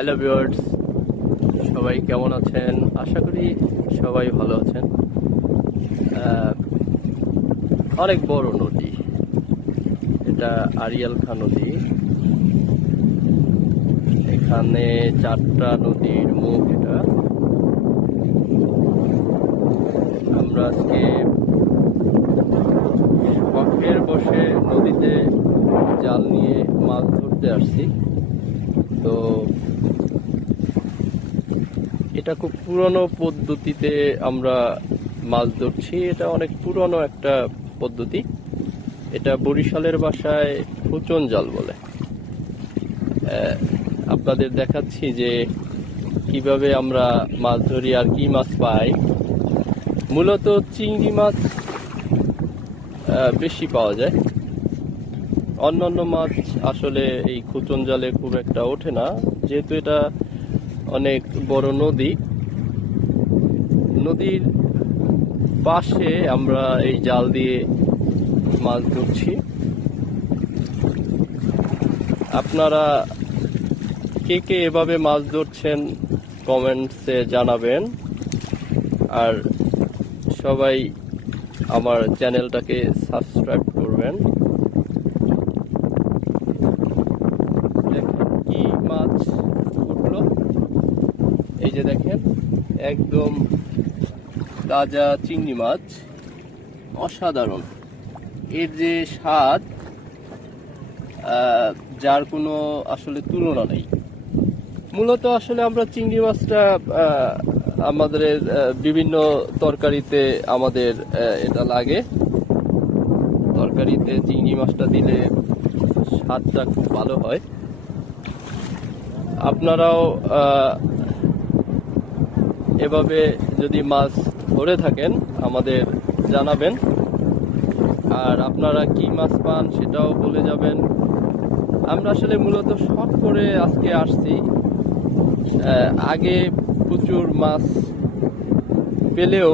Hello viewers, সবাই কেমন আছেন? আশা করি সবাই ভালো আছেন। অনেক বড় নদী, এটা আড়িয়াল খাঁ নদী। এখানে 4টা নদীর মুখ। এটা আমরা আজকে শখের বসে নদীতে জাল নিয়ে মাছ ধরতে আসছি। তো এটা খুব পুরনো পদ্ধতিতে আমরা মাছ ধরছি। এটা অনেক পুরনো একটা পদ্ধতি। এটা বরিশালের ভাষায় খুচন জাল বলে। আপনাদের দেখাচ্ছি যে কিভাবে আমরা মাছ ধরি আর কি মাছ পাই। মূলত চিংড়ি মাছ বেশি পাওয়া যায়। অন্যান্য মাছ আসলে এই খুচন জালে খুব একটা ওঠে না, যেহেতু এটা অনেক বড় নদী। নদীর পাশে আমরা এই জাল দিয়ে মাছ ধরছি। আপনারা কে কে এভাবে মাছ ধরছেন কমেন্টসে জানাবেন। আর সবাই আমার চ্যানেলটাকে সাবস্ক্রাইব করবেন। দেখেন কি মাছ উঠলো, এই যে দেখেন একদম তাজা চিংড়ি মাছ, অসাধারণ। এর যে স্বাদ, যার কোনো আসলে তুলনা নেই। মূলত আসলে আমরা চিংড়ি মাছটা আমাদের বিভিন্ন তরকারিতে আমাদের এটা লাগে। তরকারিতে চিংড়ি মাছটা দিলে স্বাদটা খুব ভালো হয়। আপনারাও এভাবে যদি মাছ ধরে থাকেন আমাদের জানাবেন। আর আপনারা কি মাছ পান সেটাও বলে যাবেন। আমরা আসলে মূলত শখ করে আজকে আসছি। আগে প্রচুর মাছ পেলেও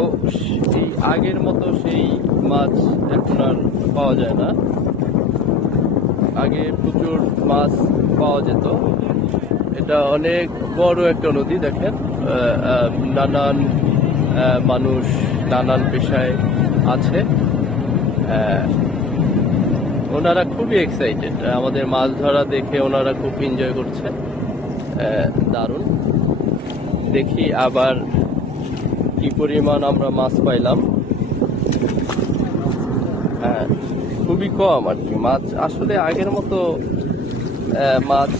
সেই আগের মতো সেই মাছ এখন আর পাওয়া যায় না। আগে প্রচুর মাছ পাওয়া যেত। এটা অনেক বড় একটা নদী। দেখেন নানান মানুষ নানান পেশায় আছে। ওনারা খুবই এক্সাইটেড। আমাদের মাছ ধরা দেখে ওনারা খুব এনজয় করছে। দারুণ। দেখি আবার কি পরিমাণ আমরা মাছ পাইলাম। খুবই কম আর কি মাছ। আসলে আগের মতো মাছ